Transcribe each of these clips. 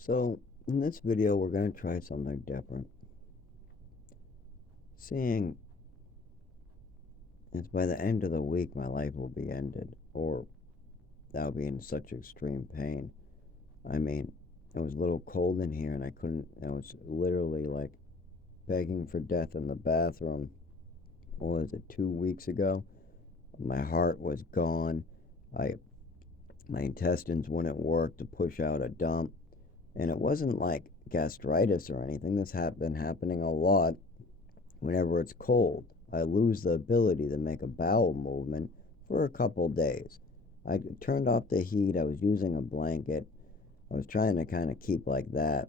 So, in this video, we're going to try something different. Seeing as by the end of the week my life will be ended, or I'll be in such extreme pain. I mean, it was a little cold in here and I was literally like begging for death in the bathroom. What was it, 2 weeks ago? My heart was gone. I My intestines wouldn't work to push out a dump. And it wasn't like gastritis or anything. This has been happening a lot whenever it's cold. I lose the ability to make a bowel movement for a couple days. I turned off the heat. I was using a blanket. I was trying to kind of keep like that.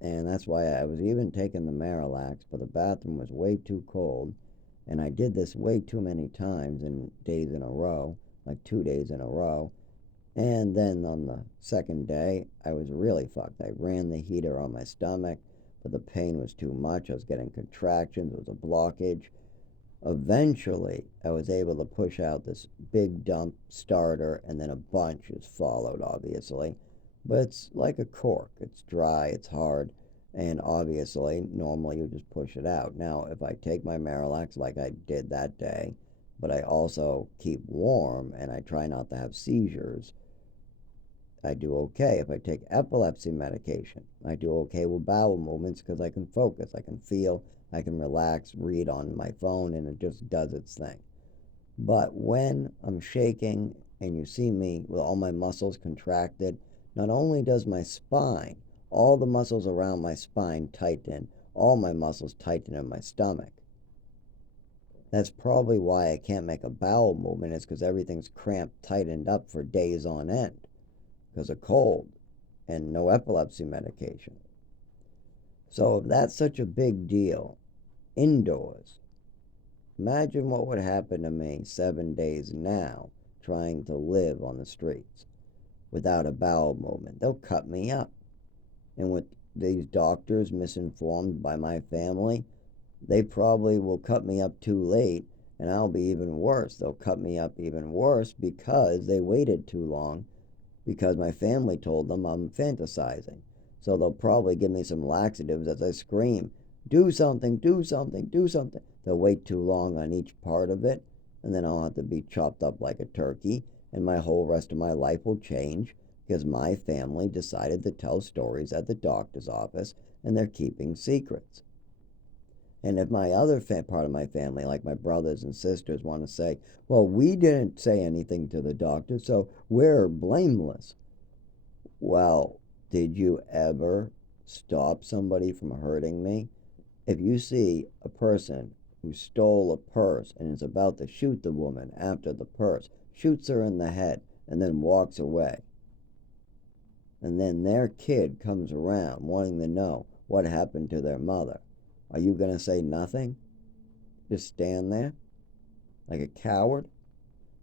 And that's why I was even taking the Marilax, but the bathroom was way too cold. And I did this way too many times in days in a row, like 2 days in a row. And then on the second day, I was really fucked. I ran the heater on my stomach, but the pain was too much. I was getting contractions, it was a blockage. Eventually, I was able to push out this big dump starter, and then a bunch has followed, obviously. But it's like a cork. It's dry, it's hard, and obviously, normally you just push it out. Now, if I take my Marilax like I did that day, but I also keep warm and I try not to have seizures, I do okay. If I take epilepsy medication, I do okay with bowel movements because I can focus, I can feel, I can relax, read on my phone, and it just does its thing. But when I'm shaking and you see me with all my muscles contracted, not only does my spine, all the muscles around my spine tighten, all my muscles tighten in my stomach. That's probably why I can't make a bowel movement, is because everything's cramped, tightened up for days on end because of cold and no epilepsy medication. So if that's such a big deal indoors, imagine what would happen to me 7 days now trying to live on the streets without a bowel movement. They'll cut me up. And with these doctors misinformed by my family, they probably will cut me up too late and I'll be even worse. They'll cut me up even worse because they waited too long, because my family told them I'm fantasizing. So they'll probably give me some laxatives as I scream, do something, do something, do something. They'll wait too long on each part of it, and then I'll have to be chopped up like a turkey, and my whole rest of my life will change because my family decided to tell stories at the doctor's office and they're keeping secrets. And if my other part of my family, like my brothers and sisters, want to say, well, we didn't say anything to the doctor, so we're blameless. Well, did you ever stop somebody from hurting me? If you see a person who stole a purse and is about to shoot the woman after the purse, shoots her in the head, and then walks away, and then their kid comes around wanting to know what happened to their mother, are you going to say nothing? Just stand there like a coward?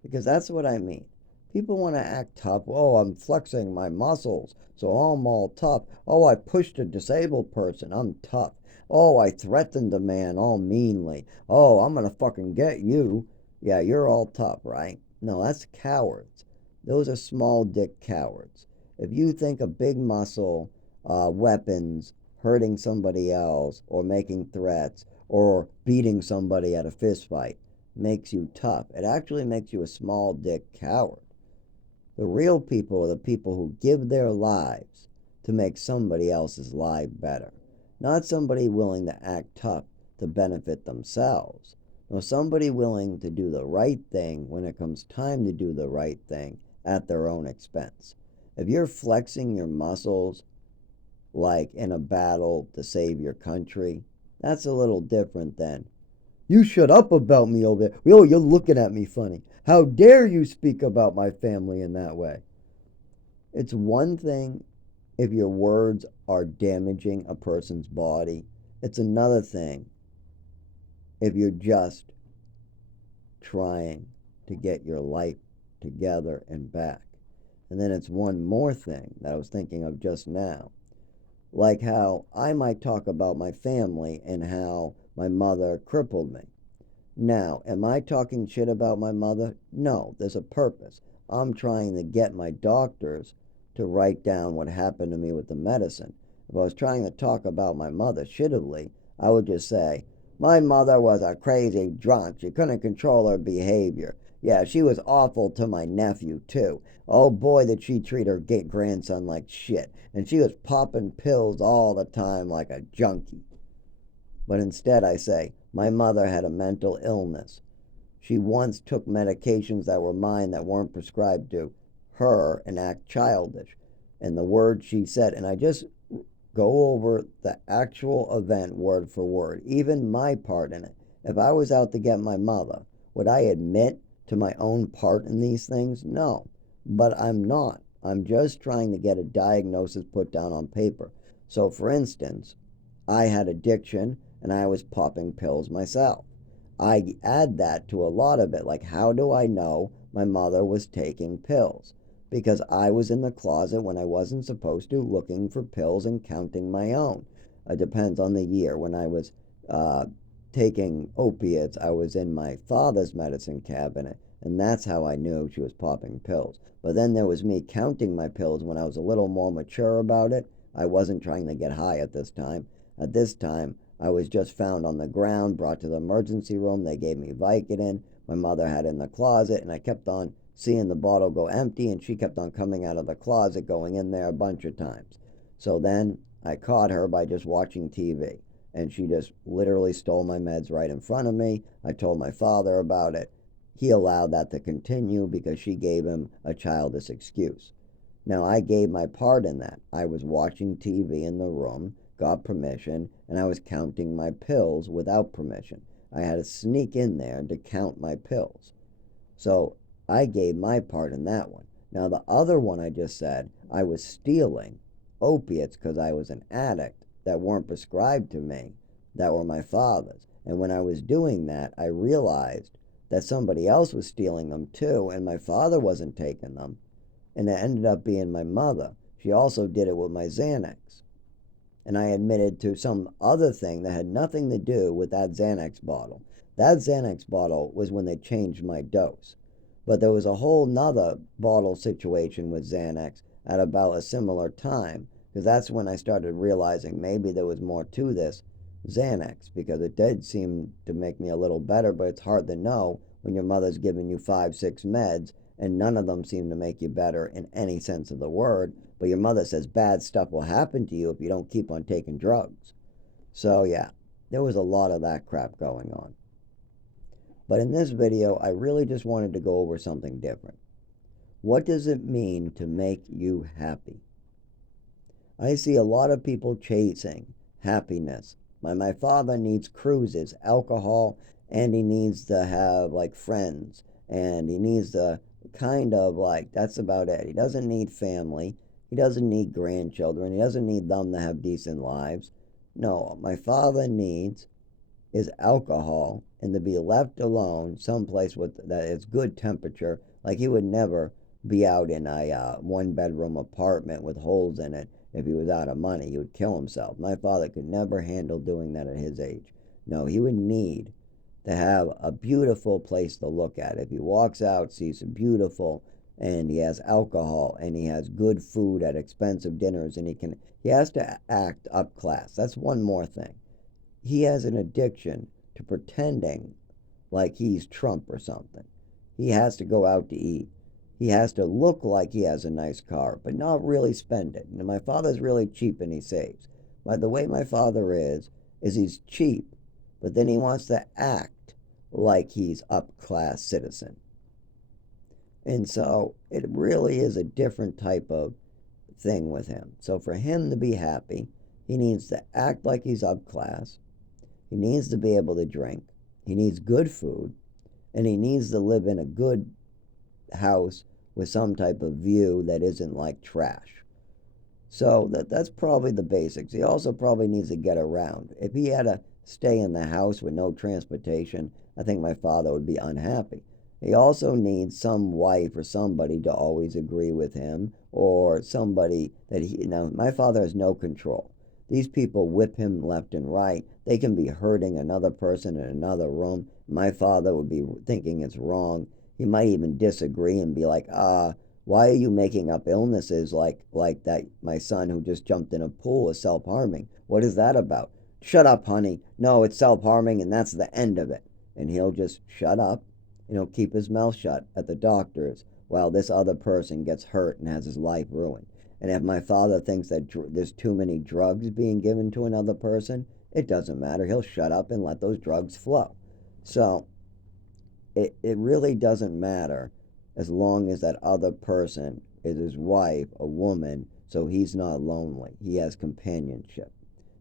Because that's what I mean. People want to act tough. Oh, I'm flexing my muscles, so I'm all tough. Oh, I pushed a disabled person. I'm tough. Oh, I threatened a man all meanly. Oh, I'm going to fucking get you. Yeah, you're all tough, right? No, that's cowards. Those are small dick cowards. If you think a big muscle, weapons, hurting somebody else, or making threats, or beating somebody at a fist fight makes you tough, it actually makes you a small dick coward. The real people are the people who give their lives to make somebody else's life better, not somebody willing to act tough to benefit themselves. No, somebody willing to do the right thing when it comes time to do the right thing at their own expense. If you're flexing your muscles like in a battle to save your country, that's a little different than, you shut up about me over there. Oh, you're looking at me funny. How dare you speak about my family in that way? It's one thing if your words are damaging a person's body. It's another thing if you're just trying to get your life together and back. And then it's one more thing that I was thinking of just now. Like how I might talk about my family and how my mother crippled me. Now, am I talking shit about my mother? No, there's a purpose. I'm trying to get my doctors to write down what happened to me with the medicine. If I was trying to talk about my mother shittily, I would just say, my mother was a crazy drunk. She couldn't control her behavior. Yeah, she was awful to my nephew, too. Oh boy, did she treat her grandson like shit. And she was popping pills all the time like a junkie. But instead, I say, my mother had a mental illness. She once took medications that were mine that weren't prescribed to her and act childish. And the words she said, and I just go over the actual event word for word, even my part in it. If I was out to get my mother, would I admit to my own part in these things? No, but I'm not. I'm just trying to get a diagnosis put down on paper. So, for instance, I had addiction and I was popping pills myself. I add that to a lot of it, like, how do I know my mother was taking pills? Because I was in the closet when I wasn't supposed to, looking for pills and counting my own. It depends on the year. When I was taking opiates, I was in my father's medicine cabinet, and that's how I knew she was popping pills. But then there was me counting my pills when I was a little more mature about it. I wasn't trying to get high at this time. At this time, I was just found on the ground, brought to the emergency room. They gave me Vicodin. My mother had it in the closet, and I kept on seeing the bottle go empty, and she kept on coming out of the closet, going in there a bunch of times. So then I caught her by just watching TV, and she just literally stole my meds right in front of me. I told my father about it. He allowed that to continue because she gave him a childish excuse. Now, I gave my part in that. I was watching TV in the room, got permission, and I was counting my pills without permission. I had to sneak in there to count my pills. So I gave my part in that one. Now, the other one I just said, I was stealing opiates because I was an addict that weren't prescribed to me, that were my father's. And when I was doing that, I realized that somebody else was stealing them too, and my father wasn't taking them. And it ended up being my mother. She also did it with my Xanax. And I admitted to some other thing that had nothing to do with that Xanax bottle. That Xanax bottle was when they changed my dose. But there was a whole nother bottle situation with Xanax at about a similar time, because that's when I started realizing maybe there was more to this Xanax, because it did seem to make me a little better, but it's hard to know when your mother's giving you 5, 6 meds, and none of them seem to make you better in any sense of the word. But your mother says bad stuff will happen to you if you don't keep on taking drugs. So yeah, there was a lot of that crap going on. But in this video, I really just wanted to go over something different. What does it mean to make you happy? I see a lot of people chasing happiness. My father needs cruises, alcohol, and he needs to have like friends, and he needs to kind of like, that's about it. He doesn't need family. He doesn't need grandchildren. He doesn't need them to have decent lives. No, my father needs is alcohol and to be left alone someplace with that is good temperature. Like he would never be out in a 1 bedroom apartment with holes in it if he was out of money. He would kill himself. My father could never handle doing that at his age. No, he would need to have a beautiful place to look at. If he walks out, sees a beautiful, and he has alcohol and he has good food at expensive dinners, and he has to act up class. That's one more thing. He has an addiction to pretending like he's Trump or something. He has to go out to eat. He has to look like he has a nice car, but not really spend it. And my father's really cheap and he saves. But the way my father is he's cheap, but then he wants to act like he's up-class citizen. And so it really is a different type of thing with him. So for him to be happy, he needs to act like he's up-class. He needs to be able to drink. He needs good food. And he needs to live in a good house with some type of view that isn't like trash. So that's probably the basics. He also probably needs to get around. If he had to stay in the house with no transportation, I think my father would be unhappy. He also needs some wife or somebody to always agree with him, or somebody that my father has no control. These people whip him left and right. They can be hurting another person in another room. My father would be thinking it's wrong. He might even disagree and be like, Why are you making up illnesses like that my son who just jumped in a pool is self-harming? What is that about? Shut up, honey. No, it's self-harming and that's the end of it. And he'll just shut up and he'll keep his mouth shut at the doctors while this other person gets hurt and has his life ruined. And if my father thinks that there's too many drugs being given to another person, it doesn't matter. He'll shut up and let those drugs flow. So it really doesn't matter as long as that other person is his wife, a woman, so he's not lonely. He has companionship.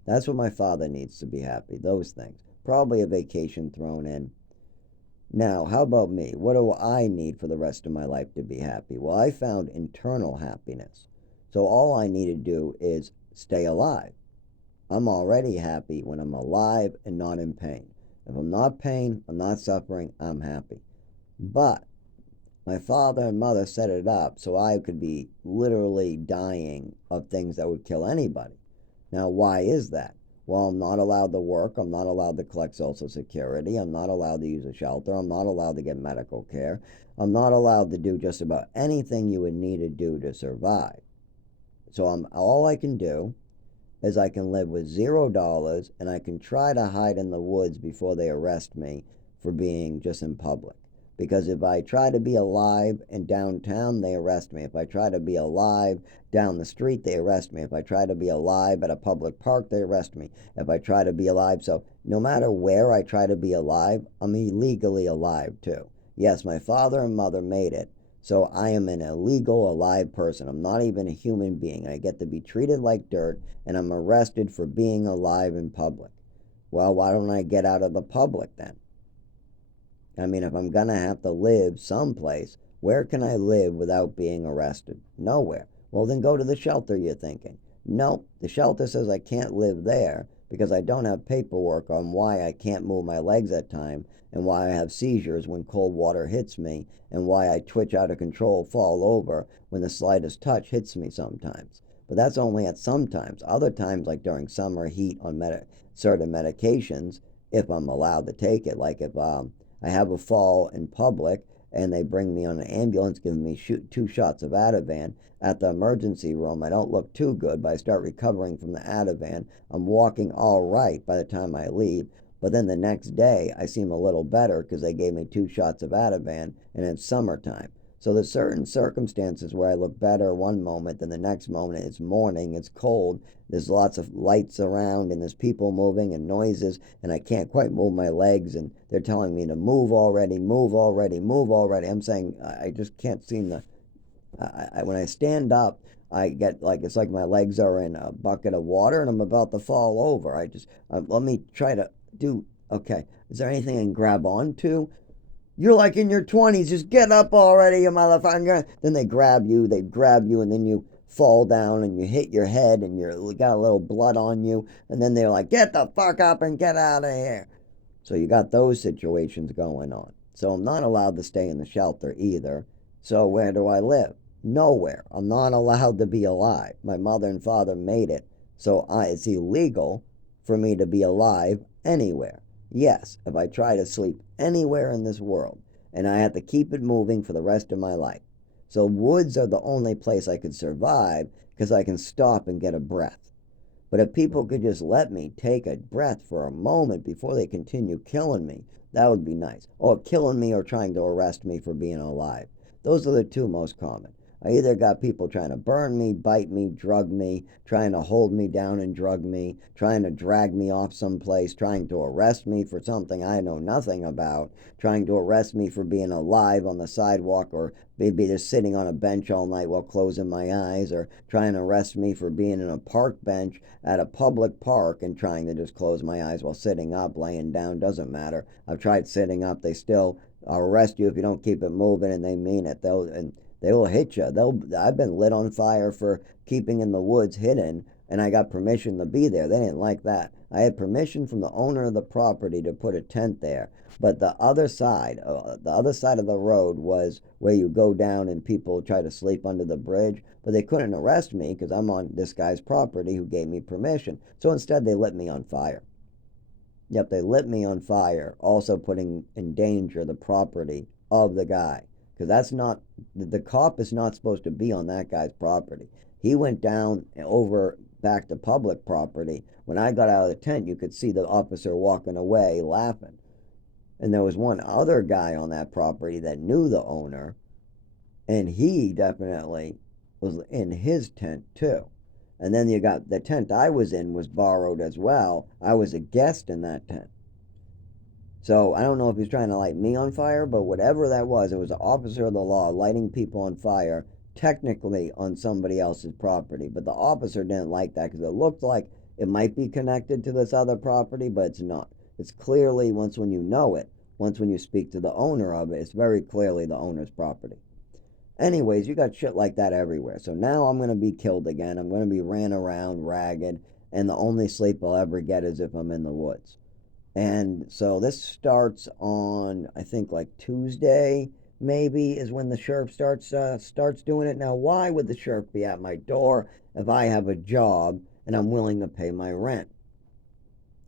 That's what my father needs to be happy, those things. Probably a vacation thrown in. Now, how about me? What do I need for the rest of my life to be happy? Well, I found internal happiness. So all I need to do is stay alive. I'm already happy when I'm alive and not in pain. If I'm not pain, I'm not suffering, I'm happy. But my father and mother set it up so I could be literally dying of things that would kill anybody. Now, why is that? Well, I'm not allowed to work. I'm not allowed to collect Social Security. I'm not allowed to use a shelter. I'm not allowed to get medical care. I'm not allowed to do just about anything you would need to do to survive. So all I can do is I can live with $0 and I can try to hide in the woods before they arrest me for being just in public. Because if I try to be alive in downtown, they arrest me. If I try to be alive down the street, they arrest me. If I try to be alive at a public park, they arrest me. If I try to be alive, so no matter where I try to be alive, I'm illegally alive too. Yes, my father and mother made it, so I am an illegal alive person. I'm not even a human being. I get to be treated like dirt, and I'm arrested for being alive in public. Well, why don't I get out of the public then? I mean, if I'm going to have to live someplace, where can I live without being arrested? Nowhere. Well, then go to the shelter, you're thinking. Nope, the shelter says I can't live there because I don't have paperwork on why I can't move my legs at time and why I have seizures when cold water hits me and why I twitch out of control, fall over when the slightest touch hits me sometimes. But that's only at sometimes. Other times, like during summer heat on certain medications, if I'm allowed to take it, like if I have a fall in public and they bring me on an ambulance giving me 2 shots of Ativan at the emergency room. I don't look too good, but I start recovering from the Ativan. I'm walking all right by the time I leave. But then the next day, I seem a little better because they gave me 2 shots of Ativan and it's summertime. So there's certain circumstances where I look better one moment, then the next moment it's morning, it's cold, there's lots of lights around and there's people moving and noises and I can't quite move my legs and they're telling me to move already, move already, move already. I'm saying I just can't seem to. When I stand up, I get like it's like my legs are in a bucket of water and I'm about to fall over. Let me try to do. Okay, is there anything I can grab onto? You're like in your 20s. Just get up already, you motherfucker. Then they grab you, and then you fall down and you hit your head and you got a little blood on you. And then they're like, get the fuck up and get out of here. So you got those situations going on. So I'm not allowed to stay in the shelter either. So where do I live? Nowhere. I'm not allowed to be alive. My mother and father made it. So it's illegal for me to be alive anywhere. Yes, if I try to sleep anywhere in this world, and I have to keep it moving for the rest of my life. So woods are the only place I could survive because I can stop and get a breath. But if people could just let me take a breath for a moment before they continue killing me, that would be nice. Or killing me or trying to arrest me for being alive. Those are the two most common. I either got people trying to burn me, bite me, drug me, trying to hold me down and drug me, trying to drag me off someplace, trying to arrest me for something I know nothing about, trying to arrest me for being alive on the sidewalk or maybe just sitting on a bench all night while closing my eyes, or trying to arrest me for being in a park bench at a public park and trying to just close my eyes while sitting up, laying down, doesn't matter. I've tried sitting up, they still arrest you if you don't keep it moving, and they mean it. They will hit you. I've been lit on fire for keeping in the woods hidden, and I got permission to be there. They didn't like that. I had permission from the owner of the property to put a tent there, but the other side of the road was where you go down and people try to sleep under the bridge, but they couldn't arrest me because I'm on this guy's property who gave me permission. So instead they lit me on fire. Yep, they lit me on fire, also putting in danger the property of the guy. because that's not, the cop is not supposed to be on that guy's property. He went down over back to public property. When I got out of the tent, you could see the officer walking away laughing. And there was one other guy on that property that knew the owner, and he definitely was in his tent too. And then you got the tent I was in was borrowed as well. I was a guest in that tent. So I don't know if he's trying to light me on fire, but whatever that was, it was an officer of the law lighting people on fire, technically on somebody else's property. But the officer didn't like that because it looked like it might be connected to this other property, but it's not. It's clearly, once when you know it, once when you speak to the owner of it, it's very clearly the owner's property. Anyways, you got shit like that everywhere. So now I'm going to be killed again. I'm going to be ran around ragged, and the only sleep I'll ever get is if I'm in the woods. And so this starts on, I think, like Tuesday, maybe, is when the sheriff starts doing it. Now, why would the sheriff be at my door if I have a job and I'm willing to pay my rent?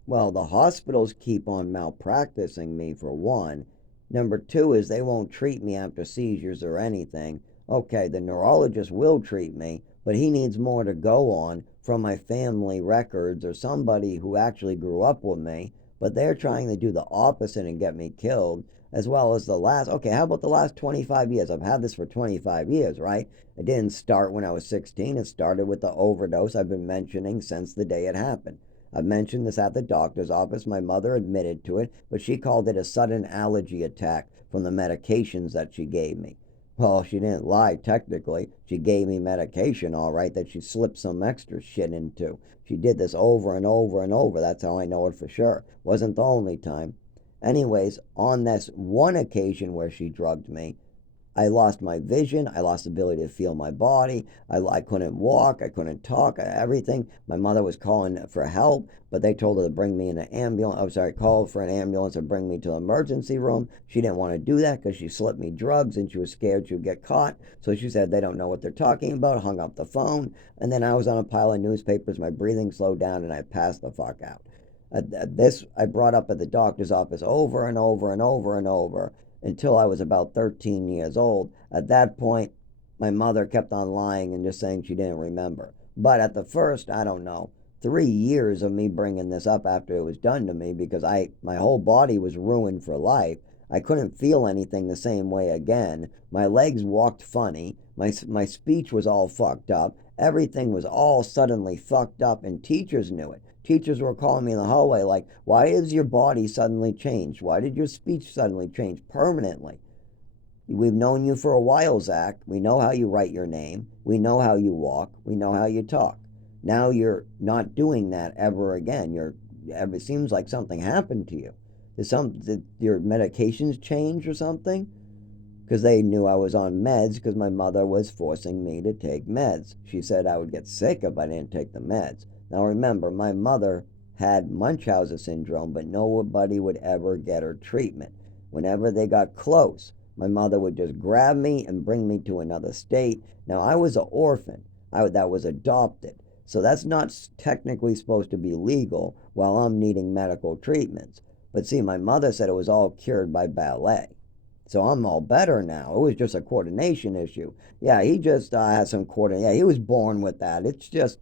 Well, the hospitals keep on malpracticing me, for one. Number two is they won't treat me after seizures or anything. Okay, the neurologist will treat me, but he needs more to go on from my family records or somebody who actually grew up with me. But they're trying to do the opposite and get me killed, as well as the last. Okay, how about the last 25 years? I've had this for 25 years, right? It didn't start when I was 16. It started with the overdose I've been mentioning since the day it happened. I've mentioned this at the doctor's office. My mother admitted to it, but she called it a sudden allergy attack from the medications that she gave me. Well, she didn't lie, technically. She gave me medication, all right, that she slipped some extra shit into. She did this over and over and over. That's how I know it for sure. Wasn't the only time. Anyways, on this one occasion where she drugged me, I lost my vision. I lost the ability to feel my body. I couldn't walk. I couldn't talk. Everything. My mother was calling for help, but they told her to bring me in an ambulance. I'm sorry, call for an ambulance or bring me to the emergency room. She didn't want to do that because she slipped me drugs and she was scared she would get caught. So she said they don't know what they're talking about, hung up the phone. And then I was on a pile of newspapers. My breathing slowed down and I passed the fuck out. This I brought up at the doctor's office over and over and over and over until I was about 13 years old. At that point, my mother kept on lying and just saying she didn't remember. But at the first, I don't know, 3 years of me bringing this up after it was done to me, because my whole body was ruined for life. I couldn't feel anything the same way again. My legs walked funny. My speech was all fucked up. Everything was all suddenly fucked up, and teachers knew it. Teachers were calling me in the hallway like, why is your body suddenly changed? Why did your speech suddenly change permanently? We've known you for a while, Zach. We know how you write your name. We know how you walk. We know how you talk. Now you're not doing that ever again. It seems like something happened to you. Did your medications change or something? Because they knew I was on meds because my mother was forcing me to take meds. She said I would get sick if I didn't take the meds. Now remember, my mother had Munchausen syndrome, but nobody would ever get her treatment. Whenever they got close, my mother would just grab me and bring me to another state. Now I was an orphan that was adopted, so that's not technically supposed to be legal while I'm needing medical treatments. But see, my mother said it was all cured by ballet. So I'm all better now. It was just a coordination issue. Yeah, he just had some coordination. Yeah, he was born with that. It's just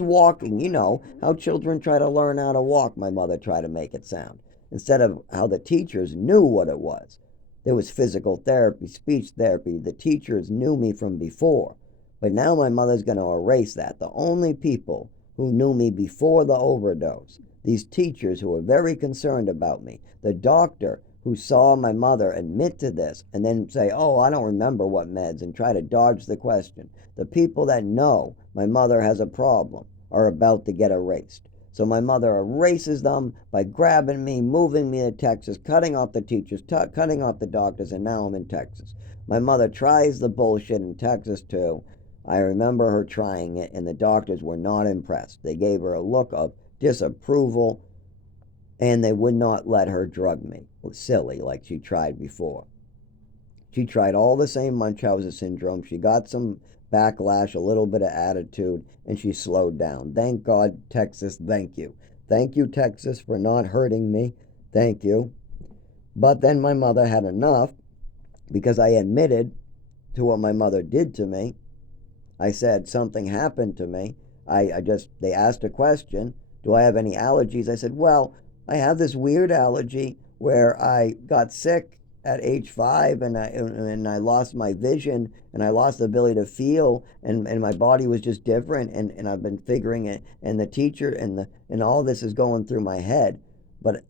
walking. You know how children try to learn how to walk. My mother tried to make it sound, instead of how the teachers knew what it was. There was physical therapy, speech therapy. The teachers knew me from before. But now my mother's going to erase that. The only people who knew me before the overdose, these teachers who were very concerned about me, the doctor who saw my mother admit to this and then say, oh, I don't remember what meds, and try to dodge the question. The people that know my mother has a problem are about to get erased. So my mother erases them by grabbing me, moving me to Texas, cutting off the teachers, cutting off the doctors, and now I'm in Texas. My mother tries the bullshit in Texas too. I remember her trying it, and the doctors were not impressed. They gave her a look of disapproval, and they would not let her drug me. Silly, like she tried before. She tried all the same Munchausen syndrome. She got some backlash, a little bit of attitude, and she slowed down. Thank God, Texas, thank you. Thank you, Texas, for not hurting me. Thank you. But then my mother had enough, because I admitted to what my mother did to me. I said something happened to me. They asked a question, do I have any allergies? I said, well, I have this weird allergy where I got sick at age 5, and I lost my vision, and I lost the ability to feel, and my body was just different, and I've been figuring it, and the teacher and all this is going through my head. But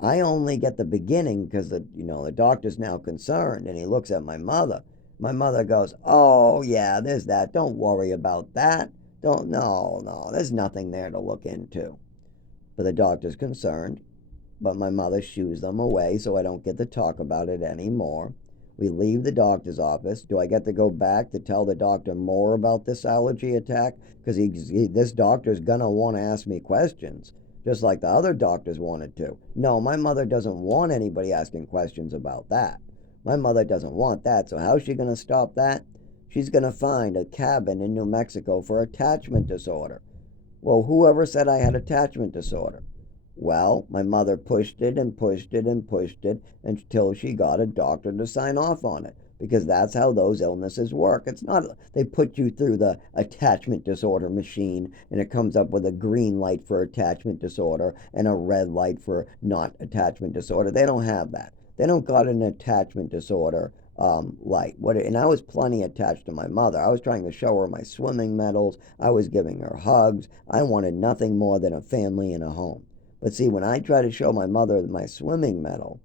I only get the beginning because the doctor's now concerned, and he looks at my mother. My mother goes, "Oh yeah, there's that. Don't worry about that. Don't no no. There's nothing there to look into." But the doctor's concerned. But my mother shoos them away so I don't get to talk about it anymore. We leave the doctor's office. Do I get to go back to tell the doctor more about this allergy attack? Because this doctor's gonna want to ask me questions, just like the other doctors wanted to. No, my mother doesn't want anybody asking questions about that. My mother doesn't want that. So how's she gonna stop that? She's gonna find a cabin in New Mexico for attachment disorder. Well, whoever said I had attachment disorder? Well, my mother pushed it and pushed it and pushed it until she got a doctor to sign off on it, because that's how those illnesses work. It's not they put you through the attachment disorder machine and it comes up with a green light for attachment disorder and a red light for not attachment disorder. They don't have that. They don't got an attachment disorder light. And I was plenty attached to my mother. I was trying to show her my swimming medals. I was giving her hugs. I wanted nothing more than a family and a home. But see, when I tried to show my mother my swimming medal,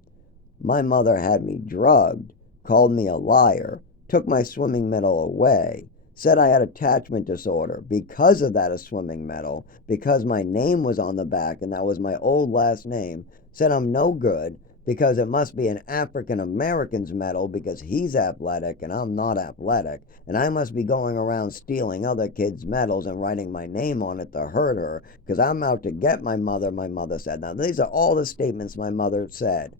my mother had me drugged, called me a liar, took my swimming medal away, said I had attachment disorder because of that a swimming medal, because my name was on the back and that was my old last name, said I'm no good because it must be an African American's medal because he's athletic and I'm not athletic, and I must be going around stealing other kids' medals and writing my name on it to hurt her because I'm out to get my mother said. Now, these are all the statements my mother said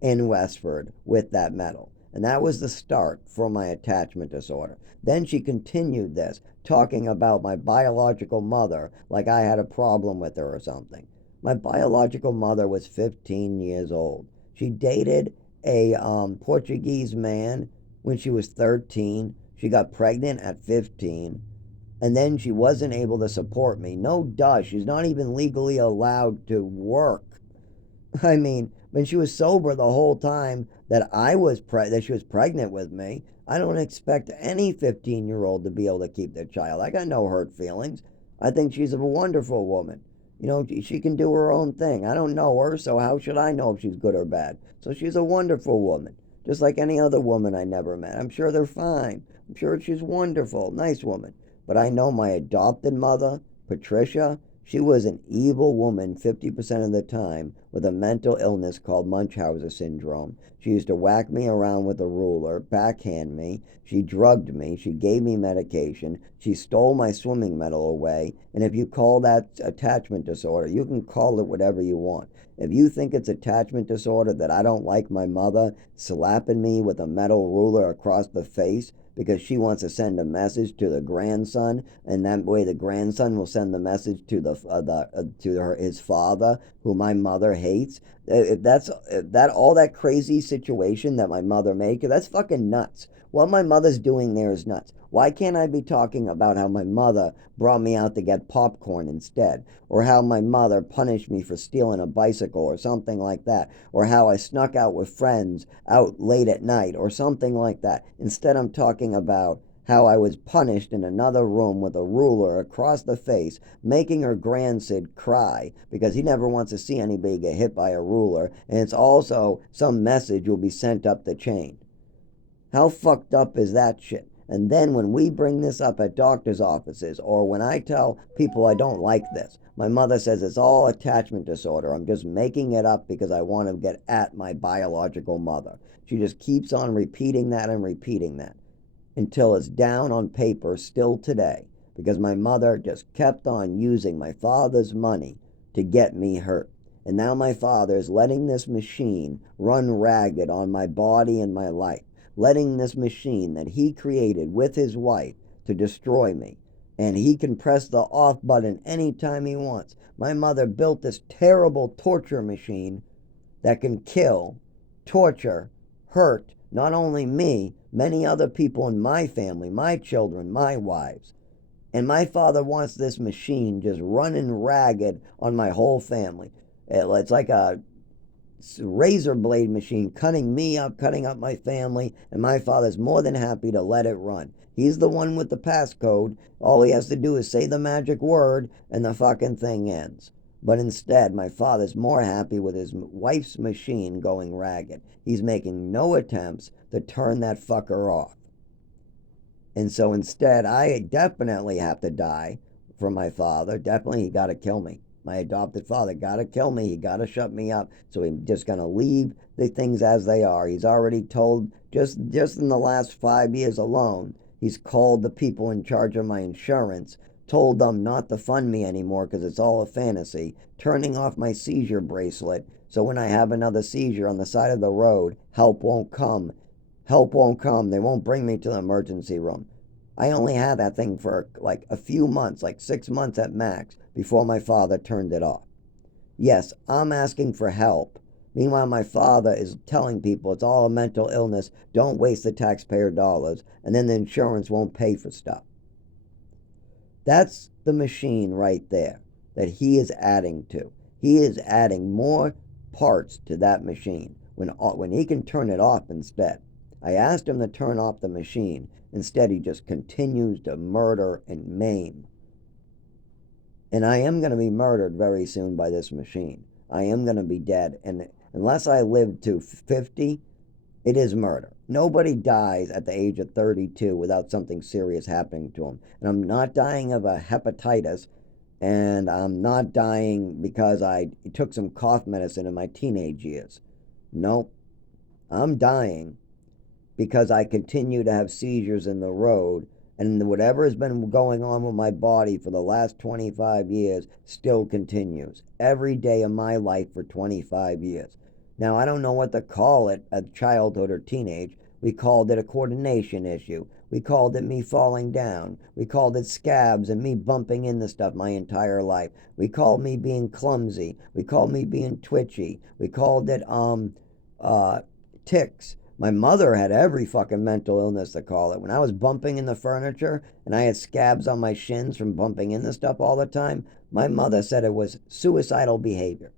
in Westford with that medal. And that was the start for my attachment disorder. Then she continued this, talking about my biological mother like I had a problem with her or something. My biological mother was 15 years old. She dated a Portuguese man when she was 13. She got pregnant at 15. And then she wasn't able to support me. No, duh. She's not even legally allowed to work. I mean, when she was sober the whole time that she was pregnant with me, I don't expect any 15-year-old to be able to keep their child. I got no hurt feelings. I think she's a wonderful woman. She can do her own thing. I don't know her, so how should I know if she's good or bad? So she's a wonderful woman, just like any other woman I never met. I'm sure they're fine. I'm sure she's wonderful, nice woman. But I know my adopted mother, Patricia, she was an evil woman 50% of the time with a mental illness called Munchausen syndrome. She used to whack me around with a ruler, backhand me, she drugged me, she gave me medication, she stole my swimming medal away, and if you call that attachment disorder, you can call it whatever you want. If you think it's attachment disorder that I don't like my mother slapping me with a metal ruler across the face because she wants to send a message to the grandson, and that way the grandson will send the message to his father, who my mother hates. If that's if that all that crazy situation that my mother made, that's fucking nuts. What my mother's doing there is nuts. Why can't I be talking about how my mother brought me out to get popcorn instead? Or how my mother punished me for stealing a bicycle or something like that? Or how I snuck out with friends out late at night or something like that? Instead, I'm talking about how I was punished in another room with a ruler across the face, making her grandson cry because he never wants to see anybody get hit by a ruler, and it's also some message will be sent up the chain. How fucked up is that shit? And then when we bring this up at doctor's offices, or when I tell people I don't like this, my mother says it's all attachment disorder. I'm just making it up because I want to get at my biological mother. She just keeps on repeating that and repeating that until it's down on paper still today, because my mother just kept on using my father's money to get me hurt. And now my father is letting this machine run ragged on my body and my life, letting this machine that he created with his wife to destroy me. And he can press the off button anytime he wants. My mother built this terrible torture machine that can kill, torture, hurt, Not only me, many other people in my family, my children, my wives. And my father wants this machine just running ragged on my whole family. It's like a razor blade machine cutting me up, cutting up my family, and my father's more than happy to let it run. He's the one with the passcode. All he has to do is say the magic word and the fucking thing ends. But instead, my father's more happy with his wife's machine going ragged. He's making no attempts to turn that fucker off. And so instead, I definitely have to die for my father. Definitely, he got to kill me. My adopted father got to kill me. He got to shut me up. So he's just going to leave the things as they are. He's already told, just in the last 5 years alone, he's called the people in charge of my insurance, told them not to fund me anymore because it's all a fantasy, turning off my seizure bracelet. So when I have another seizure on the side of the road, help won't come. Help won't come. They won't bring me to the emergency room. I only had that thing for like a few months, like 6 months at max, before my father turned it off. Yes, I'm asking for help. Meanwhile, my father is telling people it's all a mental illness, don't waste the taxpayer dollars, and then the insurance won't pay for stuff. That's the machine right there that he is adding to. He is adding more parts to that machine when he can turn it off instead. I asked him to turn off the machine. Instead, he just continues to murder and maim. And I am going to be murdered very soon by this machine. I am going to be dead. And unless I live to 50, it is murder. Nobody dies at the age of 32 without something serious happening to them. And I'm not dying of a hepatitis. And I'm not dying because I took some cough medicine in my teenage years. Nope. I'm dying because I continue to have seizures in the road, and whatever has been going on with my body for the last 25 years still continues every day of my life for 25 years. Now, I don't know what to call it, a childhood or teenage. We called it a coordination issue. We called it me falling down. We called it scabs and me bumping into stuff my entire life. We called me being clumsy. We called me being twitchy. We called it tics. My mother had every fucking mental illness to call it. When I was bumping in the furniture and I had scabs on my shins from bumping into stuff all the time, my mother said it was suicidal behavior.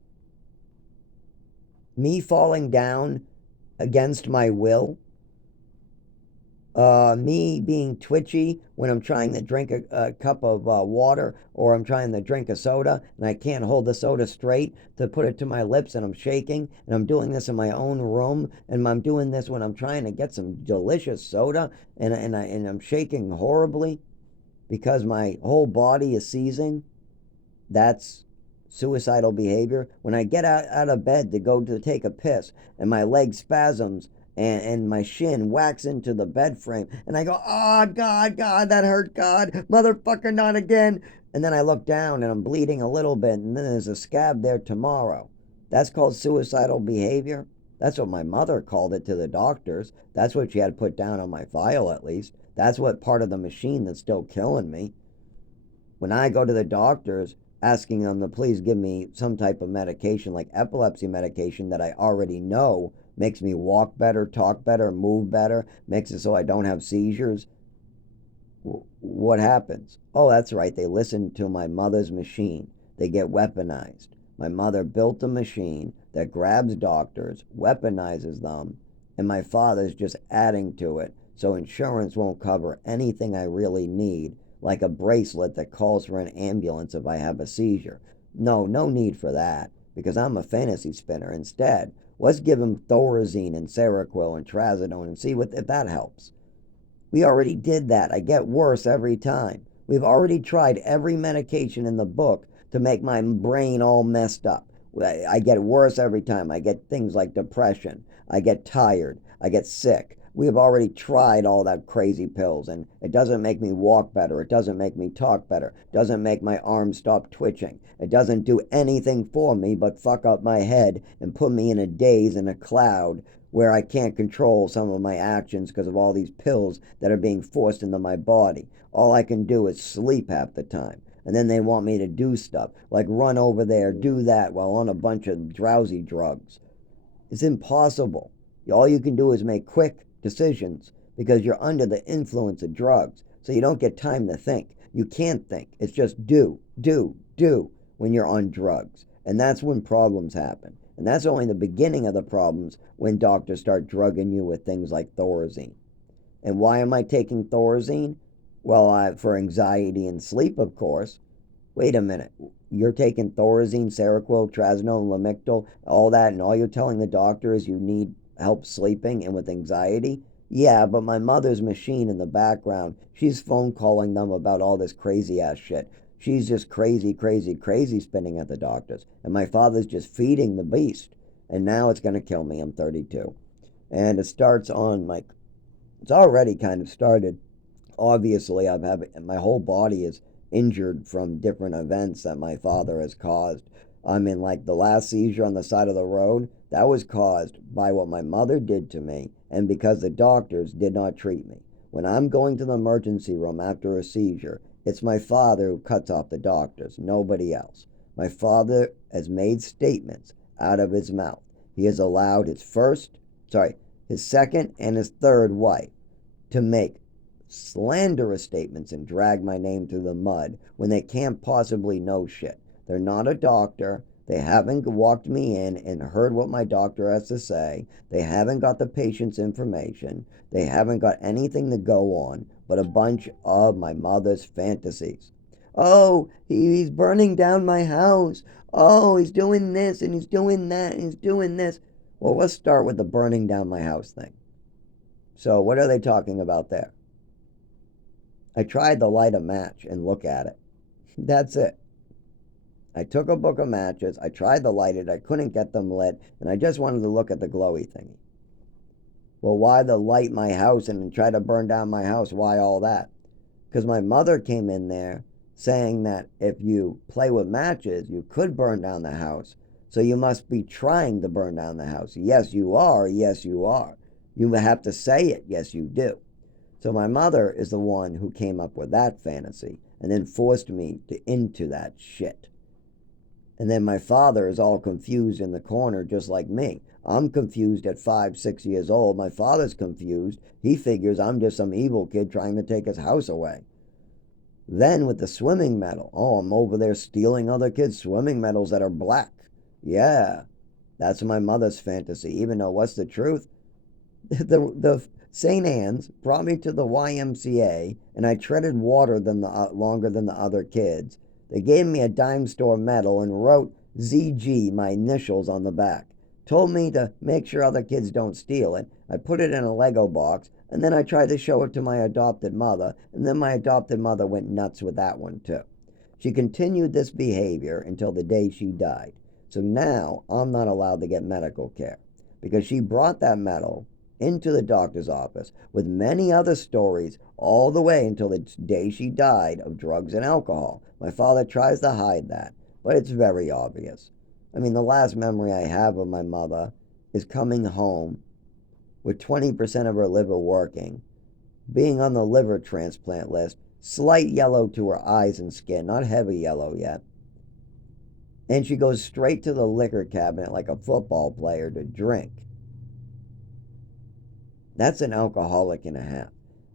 Me falling down against my will, me being twitchy when I'm trying to drink a cup of water, or I'm trying to drink a soda and I can't hold the soda straight to put it to my lips and I'm shaking, and I'm doing this in my own room, and I'm doing this when I'm trying to get some delicious soda, and I'm shaking horribly because my whole body is seizing. That's suicidal behavior. When I get out of bed to go to take a piss and my leg spasms and my shin whacks into the bed frame, and I go, oh, God, that hurt, God, motherfucker, not again. And then I look down and I'm bleeding a little bit, and then there's a scab there tomorrow. That's called suicidal behavior. That's what my mother called it to the doctors. That's what she had put down on my file, at least. That's what part of the machine that's still killing me. When I go to the doctors asking them to please give me some type of medication, like epilepsy medication that I already know makes me walk better, talk better, move better, makes it so I don't have seizures, what happens? Oh, that's right. They listen to my mother's machine. They get weaponized. My mother built a machine that grabs doctors, weaponizes them, and my father's just adding to it. So insurance won't cover anything I really need, like a bracelet that calls for an ambulance if I have a seizure. No need for that, because I'm a fantasy spinner. Instead, let's give him Thorazine and Seroquel and Trazodone and see if that helps. We already did that. I get worse every time. We've already tried every medication in the book to make my brain all messed up. I get worse every time. I get things like depression. I get tired. I get sick. We have already tried all that crazy pills, and it doesn't make me walk better. It doesn't make me talk better. It doesn't make my arms stop twitching. It doesn't do anything for me but fuck up my head and put me in a daze and a cloud where I can't control some of my actions because of all these pills that are being forced into my body. All I can do is sleep half the time. And then they want me to do stuff like run over there, do that while on a bunch of drowsy drugs. It's impossible. All you can do is make quick, decisions because you're under the influence of drugs. So you don't get time to think. You can't think. It's just do, do, do when you're on drugs. And that's when problems happen. And that's only the beginning of the problems when doctors start drugging you with things like Thorazine. And why am I taking Thorazine? Well, for anxiety and sleep, of course. Wait a minute. You're taking Thorazine, Seroquel, Trazodone, Lamictal, all that, and all you're telling the doctor is you need help sleeping and with anxiety? Yeah, but my mother's machine in the background, she's phone calling them about all this crazy ass shit. She's just crazy, crazy, crazy spinning at the doctors. And my father's just feeding the beast. And now it's going to kill me. I'm 32. And it starts on it's already kind of started. Obviously, my whole body is injured from different events that my father has caused. I mean, like the last seizure on the side of the road, that was caused by what my mother did to me and because the doctors did not treat me. When I'm going to the emergency room after a seizure, it's my father who cuts off the doctors, nobody else. My father has made statements out of his mouth. He has allowed his second and his third wife to make slanderous statements and drag my name through the mud when they can't possibly know shit. They're not a doctor. They haven't walked me in and heard what my doctor has to say. They haven't got the patient's information. They haven't got anything to go on but a bunch of my mother's fantasies. Oh, he's burning down my house. Oh, he's doing this and he's doing that and he's doing this. Well, let's start with the burning down my house thing. So, what are they talking about there? I tried to light a match and look at it. That's it. I took a book of matches, I tried to light it, I couldn't get them lit, and I just wanted to look at the glowy thingy. Well, why the light my house and try to burn down my house? Why all that? Because my mother came in there saying that if you play with matches, you could burn down the house. So you must be trying to burn down the house. Yes, you are. Yes, you are. You have to say it. Yes, you do. So my mother is the one who came up with that fantasy and then forced me into that shit. And then my father is all confused in the corner just like me. I'm confused at 5, 6 years old. My father's confused. He figures I'm just some evil kid trying to take his house away. Then with the swimming medal, oh, I'm over there stealing other kids' swimming medals that are black. Yeah, that's my mother's fantasy. Even though what's the truth? The St. Anne's brought me to the YMCA, and I treaded water longer than the other kids. They gave me a dime store medal and wrote ZG, my initials, on the back. Told me to make sure other kids don't steal it. I put it in a Lego box, and then I tried to show it to my adopted mother, and then my adopted mother went nuts with that one too. She continued this behavior until the day she died. So now I'm not allowed to get medical care because she brought that medal into the doctor's office with many other stories all the way until the day she died of drugs and alcohol. My father tries to hide that, but it's very obvious. I mean, the last memory I have of my mother is coming home with 20% of her liver working, being on the liver transplant list, slight yellow to her eyes and skin, not heavy yellow yet. And she goes straight to the liquor cabinet like a football player to drink. That's an alcoholic and a half.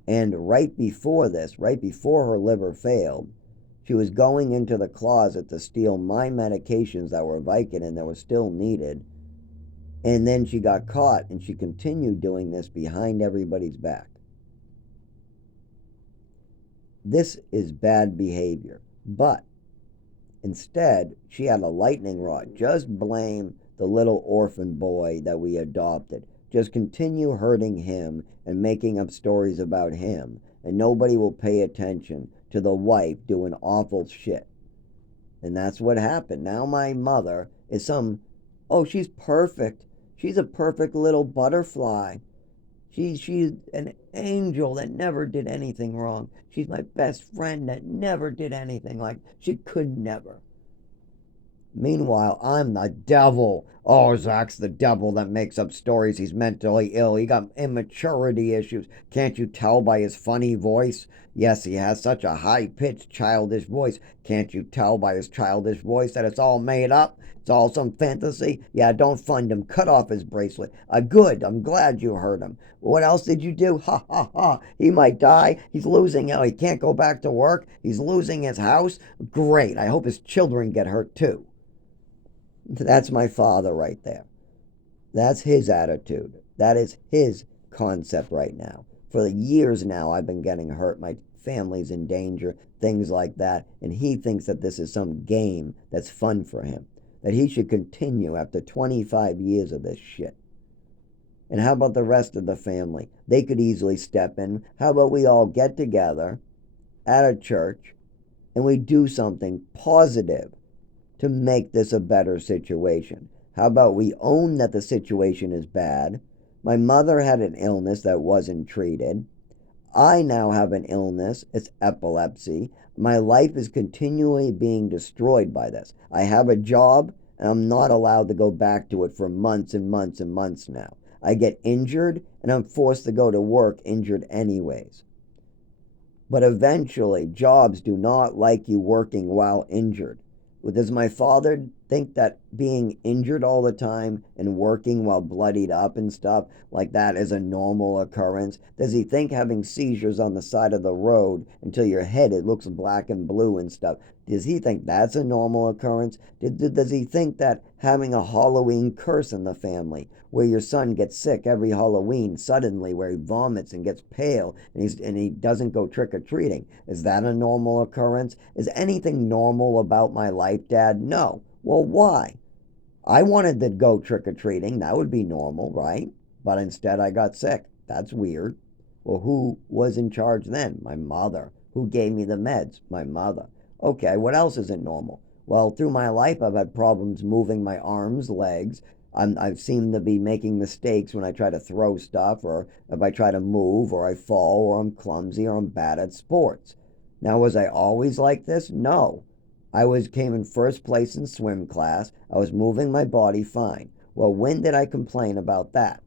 And right before this, right before her liver failed, she was going into the closet to steal my medications that were Vicodin that were still needed. And then she got caught and she continued doing this behind everybody's back. This is bad behavior. But instead, she had a lightning rod. Just blame the little orphan boy that we adopted. Just continue hurting him and making up stories about him, and nobody will pay attention to the wife doing awful shit. And that's what happened. Now my mother is she's perfect. She's a perfect little butterfly. She's an angel that never did anything wrong. She's my best friend that never did anything. Like, she could never. Meanwhile, I'm the devil. Oh, Zach's the devil that makes up stories. He's mentally ill. He got immaturity issues. Can't you tell by his funny voice? Yes, he has such a high pitched, childish voice. Can't you tell by his childish voice that it's all made up? It's all some fantasy? Yeah, don't fund him. Cut off his bracelet. Good. I'm glad you heard him. What else did you do? Ha ha ha. He might die. He's losing out. He can't go back to work. He's losing his house. Great. I hope his children get hurt too. That's my father right there. That's his attitude. That is his concept right now. For years now, I've been getting hurt. My family's in danger, things like that. And he thinks that this is some game that's fun for him, that he should continue after 25 years of this shit. And how about the rest of the family? They could easily step in. How about we all get together at a church and we do something positive to make this a better situation? How about we own that the situation is bad? My mother had an illness that wasn't treated. I now have an illness. It's epilepsy. My life is continually being destroyed by this. I have a job and I'm not allowed to go back to it for months and months and months now. I get injured and I'm forced to go to work injured anyways. But eventually, jobs do not like you working while injured. Does my father think that being injured all the time and working while bloodied up and stuff like that is a normal occurrence? Does he think having seizures on the side of the road until your head it looks black and blue and stuff? Does he think that's a normal occurrence? Does he think that having a Halloween curse in the family, where your son gets sick every Halloween suddenly, where he vomits and gets pale and he doesn't go trick or treating, is that a normal occurrence? Is anything normal about my life, Dad? No. Well, why? I wanted to go trick or treating. That would be normal, right? But instead I got sick. That's weird. Well, who was in charge then? My mother. Who gave me the meds? My mother. Okay, what else isn't normal? Well, through my life, I've had problems moving my arms, legs. I seem to be making mistakes when I try to throw stuff, or if I try to move, or I fall, or I'm clumsy, or I'm bad at sports. Now, was I always like this? No. Came in first place in swim class. I was moving my body fine. Well, when did I complain about that?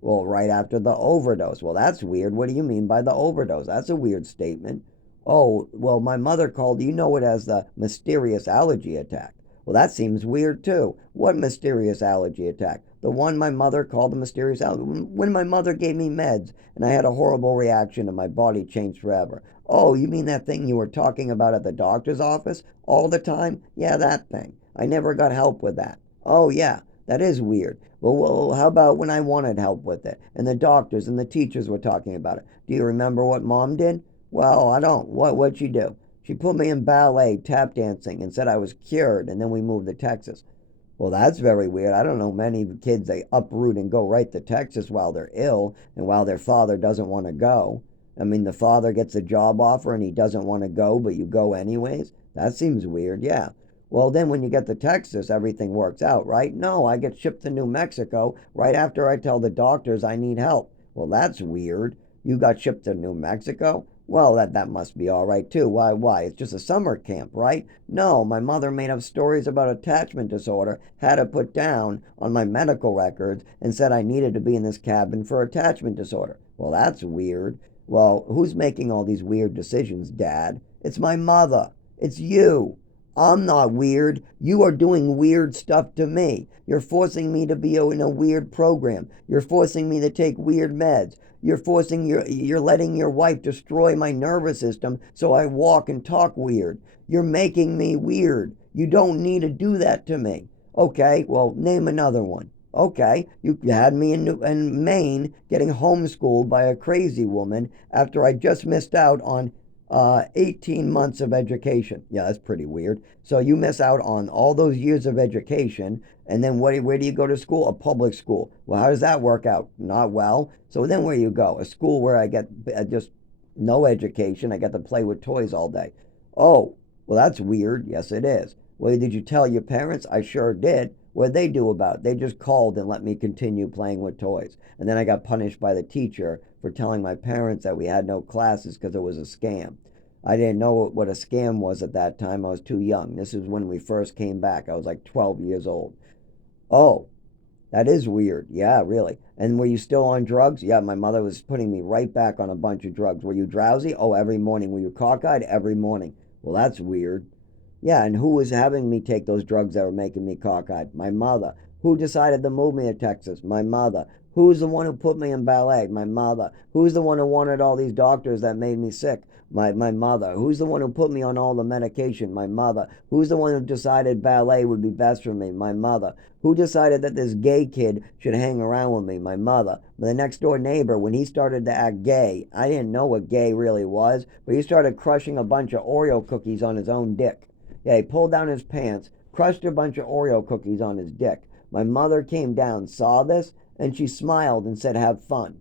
Well, right after the overdose. Well, that's weird. What do you mean by the overdose? That's a weird statement. Oh, well, my mother called, you know it as the mysterious allergy attack. Well, that seems weird too. What mysterious allergy attack? The one my mother called the mysterious allergy. When my mother gave me meds and I had a horrible reaction and my body changed forever. Oh, you mean that thing you were talking about at the doctor's office all the time? Yeah, that thing. I never got help with that. Oh, yeah, that is weird. Well, how about when I wanted help with it and the doctors and the teachers were talking about it? Do you remember what Mom did? Well, I don't. What'd she do? She put me in ballet, tap dancing, and said I was cured, and then we moved to Texas. Well, that's very weird. I don't know many kids they uproot and go right to Texas while they're ill and while their father doesn't want to go. I mean, the father gets a job offer and he doesn't want to go, but you go anyways? That seems weird, yeah. Well, then when you get to Texas, everything works out, right? No, I get shipped to New Mexico right after I tell the doctors I need help. Well, that's weird. You got shipped to New Mexico? Well, that must be all right too. Why? It's just a summer camp, right? No, my mother made up stories about attachment disorder, had it put down on my medical records, and said I needed to be in this cabin for attachment disorder. Well, that's weird. Well, who's making all these weird decisions, Dad? It's my mother. It's you. I'm not weird. You are doing weird stuff to me. You're forcing me to be in a weird program. You're forcing me to take weird meds. You're letting your wife destroy my nervous system so I walk and talk weird. You're making me weird. You don't need to do that to me. Okay, well, name another one. Okay, you had me in Maine getting homeschooled by a crazy woman after I just missed out on 18 months of education. Yeah, that's pretty weird. So you miss out on all those years of education, and then where do you go to school? A public school. Well, how does that work out? Not well. So then where you go? A school where I get just no education. I get to play with toys all day. Oh, well, that's weird. Yes, it is. Well, did you tell your parents? I sure did. What'd they do about it? They just called and let me continue playing with toys. And then I got punished by the teacher for telling my parents that we had no classes because it was a scam. I didn't know what a scam was at that time. I was too young. This is when we first came back. I was like 12 years old. Oh, that is weird. Yeah, really. And were you still on drugs? Yeah, my mother was putting me right back on a bunch of drugs. Were you drowsy? Oh, every morning. Were you cockeyed? Every morning. Well, that's weird. Yeah, and who was having me take those drugs that were making me cockeyed? My mother. Who decided to move me to Texas? My mother. Who's the one who put me in ballet? My mother. Who's the one who wanted all these doctors that made me sick? My mother. Who's the one who put me on all the medication? My mother. Who's the one who decided ballet would be best for me? My mother. Who decided that this gay kid should hang around with me? My mother. The next door neighbor, when he started to act gay, I didn't know what gay really was, but he started crushing a bunch of Oreo cookies on his own dick. Yeah, he pulled down his pants, crushed a bunch of Oreo cookies on his dick. My mother came down, saw this, and she smiled and said, "Have fun."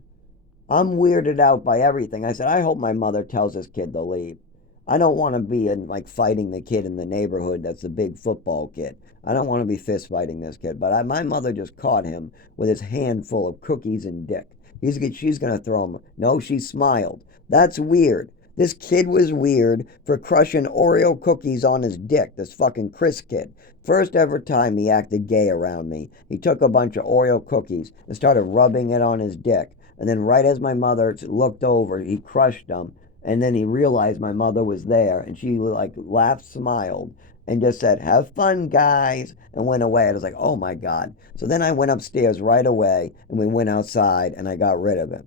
I'm weirded out by everything. I said, I hope my mother tells this kid to leave. I don't want to be in like fighting the kid in the neighborhood that's the big football kid. I don't want to be fist fighting this kid. But my mother just caught him with his handful of cookies and dick. She's going to throw him. No, she smiled. That's weird. This kid was weird for crushing Oreo cookies on his dick. This fucking Chris kid. First ever time he acted gay around me. He took a bunch of Oreo cookies and started rubbing it on his dick. And then right as my mother looked over, he crushed them. And then he realized my mother was there, and she like laughed, smiled, and just said, "Have fun, guys," and went away. I was like, "Oh my God." So then I went upstairs right away, and we went outside, and I got rid of him.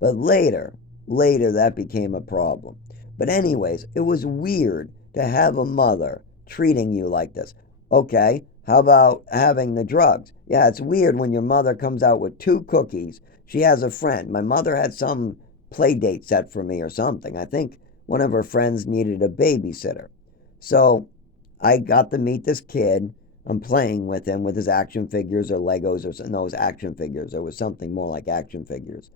But later that became a problem. But anyways, it was weird to have a mother treating you like this. Okay, how about having the drugs? Yeah, it's weird when your mother comes out with two cookies. She has a friend. My mother had some play date set for me or something. I think one of her friends needed a babysitter. So I got to meet this kid. I'm playing with him with his action figures or Legos or no, it was action figures. There was something more like action figures.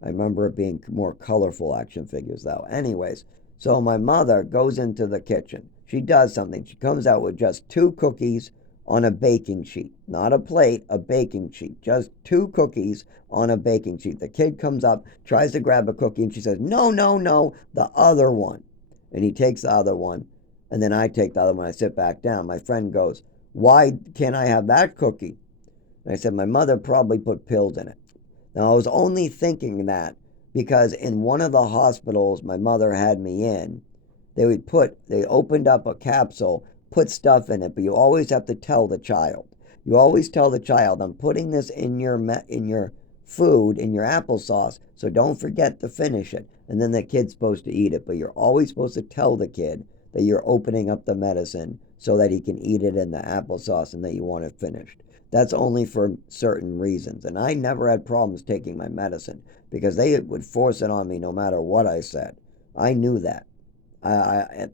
I remember it being more colorful action figures, though. Anyways, so my mother goes into the kitchen. She does something. She comes out with just two cookies on a baking sheet. Not a plate, a baking sheet. Just two cookies on a baking sheet. The kid comes up, tries to grab a cookie, and she says, "No, no, no, the other one." And he takes the other one, and then I take the other one. I sit back down. My friend goes, "Why can't I have that cookie?" And I said, "My mother probably put pills in it." Now, I was only thinking that because in one of the hospitals my mother had me in, they opened up a capsule, put stuff in it, but you always have to tell the child. You always tell the child, "I'm putting this in your food, in your applesauce, so don't forget to finish it." And then the kid's supposed to eat it, but you're always supposed to tell the kid that you're opening up the medicine so that he can eat it in the applesauce and that you want it finished. That's only for certain reasons. And I never had problems taking my medicine because they would force it on me no matter what I said. I knew that. I, I,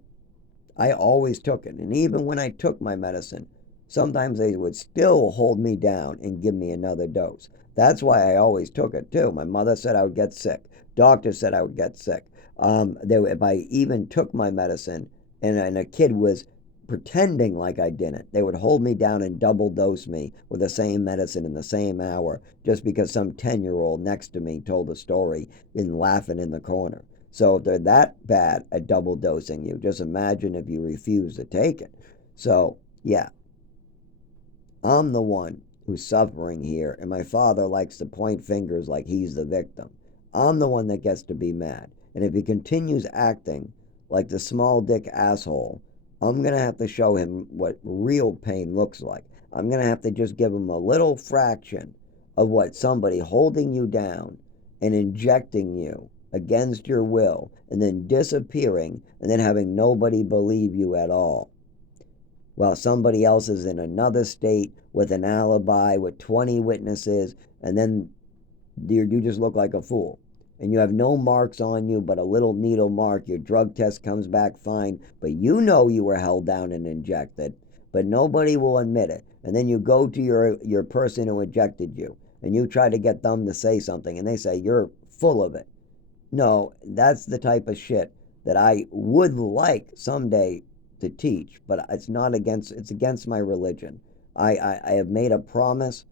I always took it. And even when I took my medicine, sometimes they would still hold me down and give me another dose. That's why I always took it too. My mother said I would get sick. Doctors said I would get sick. If I even took my medicine and a kid was pretending like I didn't, they would hold me down and double dose me with the same medicine in the same hour just because some 10-year-old next to me told a story and laughing in the corner. So if they're that bad at double dosing you, just imagine if you refuse to take it. So, yeah, I'm the one who's suffering here, and my father likes to point fingers like he's the victim. I'm the one that gets to be mad. And if he continues acting like the small dick asshole, I'm going to have to show him what real pain looks like. I'm going to have to just give him a little fraction of what somebody holding you down and injecting you against your will and then disappearing and then having nobody believe you at all while somebody else is in another state with an alibi with 20 witnesses, and then you just look like a fool. And you have no marks on you but a little needle mark. Your drug test comes back fine, but you know you were held down and injected, but nobody will admit it. And then you go to your person who injected you, and you try to get them to say something, and they say you're full of it. No, that's the type of shit that I would like someday to teach, but it's against my religion. I have made a promise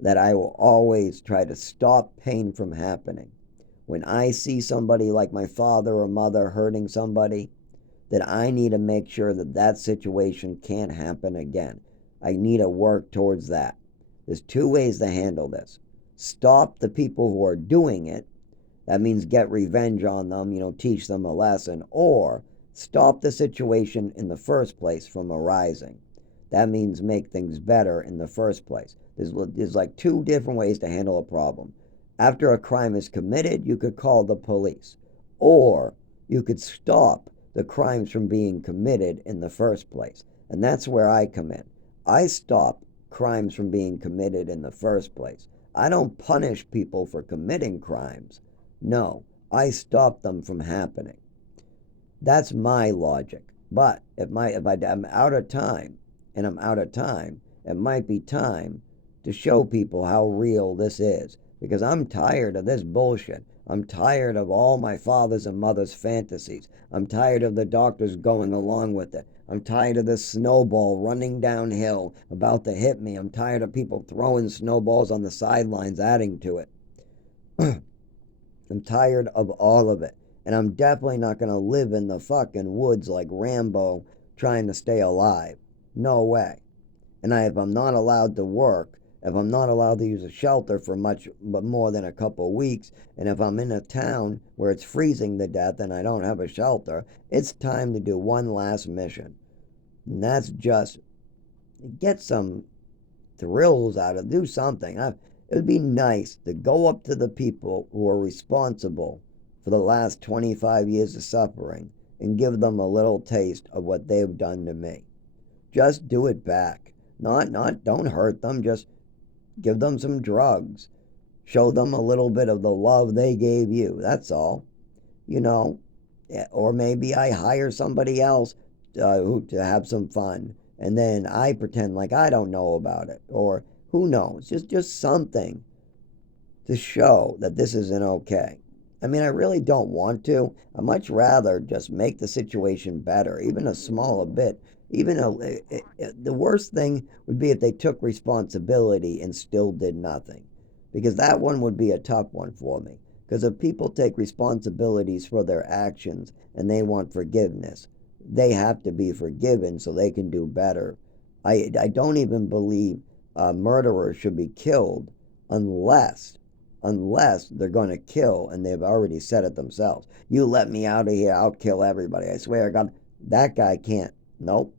that I will always try to stop pain from happening. when I see somebody like my father or mother hurting somebody, that I need to make sure that that situation can't happen again. I need to work towards that. There's two ways to handle this. Stop the people who are doing it. That means get revenge on them, teach them a lesson, or stop the situation in the first place from arising. That means make things better in the first place. There's like two different ways to handle a problem. After a crime is committed, you could call the police, or you could stop the crimes from being committed in the first place. And that's where I come in. I stop crimes from being committed in the first place. I don't punish people for committing crimes. No, I stop them from happening. That's my logic. But I'm out of time, and I'm out of time, it might be time to show people how real this is. Because I'm tired of this bullshit. I'm tired of all my father's and mother's fantasies. I'm tired of the doctors going along with it. I'm tired of this snowball running downhill about to hit me. I'm tired of people throwing snowballs on the sidelines adding to it. I'm tired of all of it. And I'm definitely not going to live in the fucking woods like Rambo trying to stay alive. No way. And if I'm not allowed to work, if I'm not allowed to use a shelter for much but more than a couple of weeks, and if I'm in a town where it's freezing to death and I don't have a shelter, it's time to do one last mission. And that's just get some thrills out of, do something. It would be nice to go up to the people who are responsible for the last 25 years of suffering and give them a little taste of what they've done to me. Just do it back. Don't hurt them, just give them some drugs. Show them a little bit of the love they gave you. That's all. Or maybe I hire somebody else to have some fun, and then I pretend like I don't know about it. Or who knows? Just something to show that this isn't okay. I mean, I really don't want to. I'd much rather just make the situation better, even a small bit. The worst thing would be if they took responsibility and still did nothing, because that one would be a tough one for me. Because if people take responsibilities for their actions and they want forgiveness, they have to be forgiven so they can do better. I don't even believe murderers should be killed unless they're going to kill and they've already said it themselves. You let me out of here, I'll kill everybody. I swear to God, that guy can't. Nope.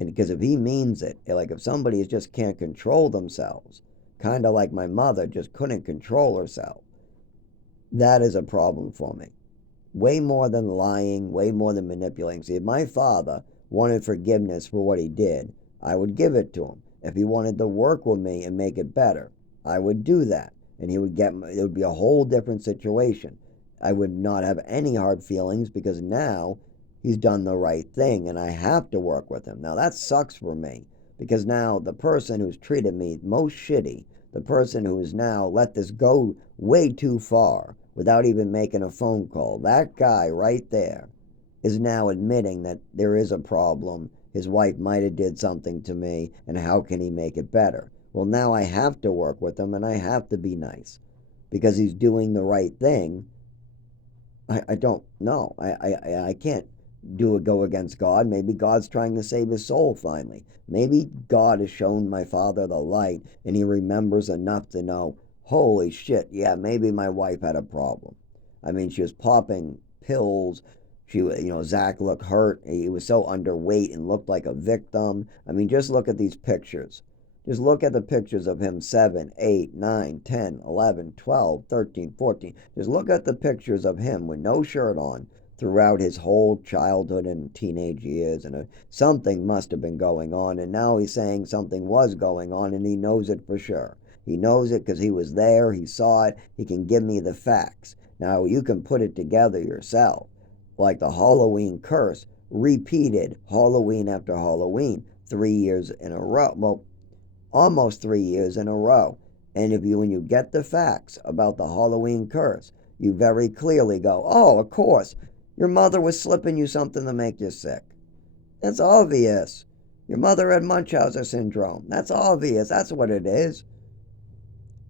And because if he means it, like if somebody just can't control themselves, kind of like my mother just couldn't control herself, that is a problem for me. Way more than lying, way more than manipulating. See, if my father wanted forgiveness for what he did, I would give it to him. If he wanted to work with me and make it better, I would do that. And it would be a whole different situation. I would not have any hard feelings because now he's done the right thing and I have to work with him. Now that sucks for me because now the person who's treated me most shitty, the person who has now let this go way too far without even making a phone call, that guy right there is now admitting that there is a problem. His wife might have did something to me and how can he make it better? Well, now I have to work with him and I have to be nice because he's doing the right thing. I don't know. I can't go against God. Maybe God's trying to save his soul finally. Maybe God has shown my father the light and he remembers enough to know, holy shit, yeah, maybe my wife had a problem. I mean, she was popping pills. Zach looked hurt. He was so underweight and looked like a victim. I mean, just look at these pictures. Just look at the pictures of him 7, 8, 9, 10, 11, 12, 13, 14. Just look at the pictures of him with no shirt on throughout his whole childhood and teenage years. And something must have been going on. And now he's saying something was going on and he knows it for sure. He knows it because he was there. He saw it. He can give me the facts. Now you can put it together yourself. Like the Halloween curse repeated Halloween after Halloween 3 years in a row. Well, almost 3 years in a row. And when you get the facts about the Halloween curse, you very clearly go, oh, of course, your mother was slipping you something to make you sick. That's obvious. Your mother had Munchausen syndrome. That's obvious. That's what it is.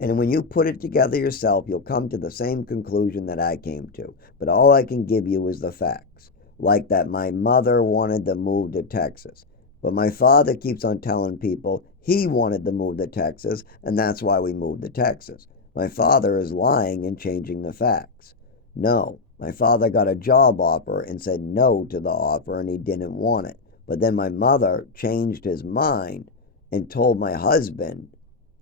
And when you put it together yourself, you'll come to the same conclusion that I came to. But all I can give you is the facts. Like that my mother wanted to move to Texas. But my father keeps on telling people he wanted to move to Texas, and that's why we moved to Texas. My father is lying and changing the facts. No, my father got a job offer and said no to the offer, and he didn't want it. But then my mother changed his mind and told her husband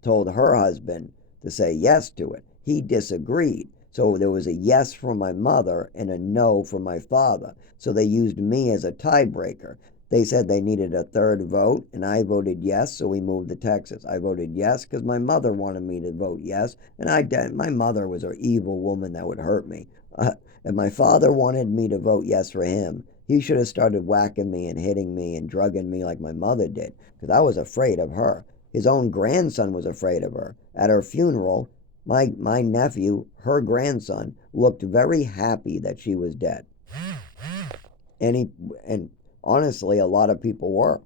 to say yes to it. He disagreed. So there was a yes from my mother and a no from my father. So they used me as a tiebreaker. They said they needed a third vote, and I voted yes, so we moved to Texas. I voted yes because my mother wanted me to vote yes, and my mother was an evil woman that would hurt me. And my father wanted me to vote yes for him. He should have started whacking me and hitting me and drugging me like my mother did, because I was afraid of her. His own grandson was afraid of her. At her funeral, my nephew, her grandson, looked very happy that she was dead. And he and honestly, a lot of people were.